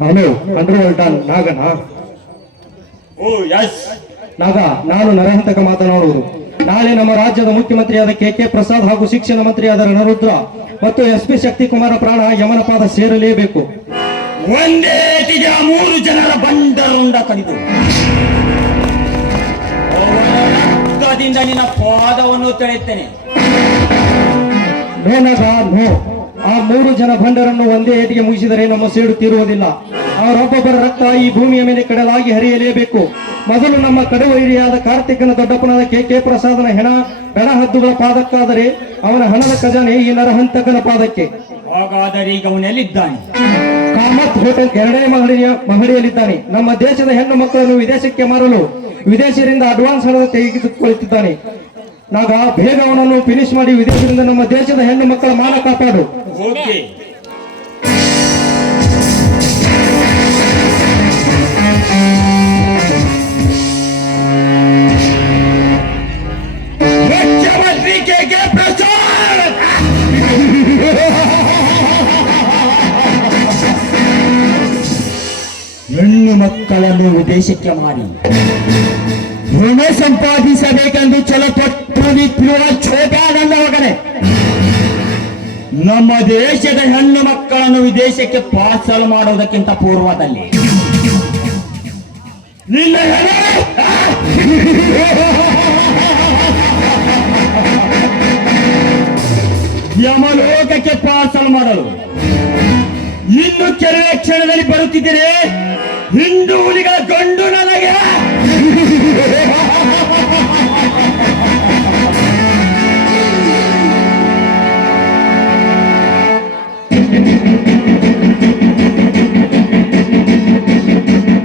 Hello underworld ನಾಗನ. ಓ Yes ನಾಗ, ನಾನು ನರಹಂತಕ ಮಾತನಾಡುವುದು. ನಾಳೆ ನಮ್ಮ ರಾಜ್ಯದ ಮುಖ್ಯಮಂತ್ರಿಯಾದ ಕೆ ಪ್ರಸಾದ್ ಹಾಗೂ ಶಿಕ್ಷಣ ಮಂತ್ರಿಯಾದ ರಣರುದ್ರ ಮತ್ತು SP ಶಕ್ತಿಕುಮಾರ ಪ್ರಾಣ ಯಮನ ಪಾದ ಸೇರಲೇಬೇಕು. ಒಂದೇ ಏಟಿಗೆ ಆ 3 ಜನರ ಬಂಡರುಂಡ ಕಡಿದು ಅವರ ರಕ್ತದಿಂದ ನಿನ್ನ ಪಾದವನ್ನು ತೆಳೆಯುತ್ತೇನೆ. ನೋ ನಾಗ, ನೋ. ಆ 3 ಜನ ಭಂಡರನ್ನು ಒಂದೇ ಏಟಿಗೆ ಮುಗಿಸಿದರೆ ನಮ್ಮ ಸೇಡು ತೀರುವುದಿಲ್ಲ. ಅವರೊಬ್ಬೊಬ್ಬರ ರಕ್ತ ಈ ಭೂಮಿಯ ಮೇಲೆ ಕಡಲಾಗಿ ಹರಿಯಲೇಬೇಕು. ಮೊದಲು ನಮ್ಮ ಕಡುವೈರಿಯಾದ ಕಾರ್ತಿಕನ ದೊಡ್ಡಪ್ಪನಾದ ಕೆ ಪ್ರಸಾದನ ಹೆಣಹದ್ದುಗಳ ಪಾದಕ್ಕಾದರೆ ಅವನ ಹಣದ ಖಜಾನೆ ಈ ನರಹಂತಕನ ಪಾದಕ್ಕೆ. ಹಾಗಾದರೆ ಈಗ ಅವನೆಲ್ಲಿದ್ದಾನೆ? ಕಾಮತ್ ಹೋಟೆಲ್ 2ನೇ ಮಹಡಿಯಲ್ಲಿದ್ದಾನೆ. ನಮ್ಮ ದೇಶದ ಹೆಣ್ಣು ಮಕ್ಕಳನ್ನು ವಿದೇಶಕ್ಕೆ ಮಾರಲು ವಿದೇಶಿಯರಿಂದ ಅಡ್ವಾನ್ಸ್ ಹಣ ತೆಗೆದುಕೊಳ್ಳುತ್ತಿದ್ದಾನೆ. ನಾಗ, ಬೇಗ ಅವನನ್ನು ಫಿನಿಶ್ ಮಾಡಿ ವಿದೇಶದಿಂದ ನಮ್ಮ ದೇಶದ ಹೆಣ್ಣು ಮಕ್ಕಳ ಮಾನ ಕಾಪಾಡು. ಓಕೆ. ಮುಖ್ಯಮಂತ್ರಿ ಕೆ ಪ್ರಸಾದ್ ಹೆಣ್ಣು ಮಕ್ಕಳನ್ನು ವಿದೇಶಕ್ಕೆ ಮಾರಿ ಹಣ ಸಂಪಾದಿಸಬೇಕೆಂದು ಛಲಪಟ್ಟು ನಿಂತಿರುವ ಛೋಟಾನಂದ ಮಗನೇ, ನಮ್ಮ ದೇಶದ ಹೆಣ್ಣು ಮಕ್ಕಳನ್ನು ವಿದೇಶಕ್ಕೆ ಪಾರ್ಸಲ್ ಮಾಡುವುದಕ್ಕಿಂತ ಪೂರ್ವದಲ್ಲಿ ನಿನ್ನ ಯಮಲೋಕಕ್ಕೆ ಪಾರ್ಸಲ್ ಮಾಡಲು ಇನ್ನು ಕೆಲವೇ ಕ್ಷಣದಲ್ಲಿ ಬರುತ್ತಿದ್ದೇನೆ. ಹಿಂದೂ ಹುಲಿಗಳ ಗಂಡು ನನಗೆ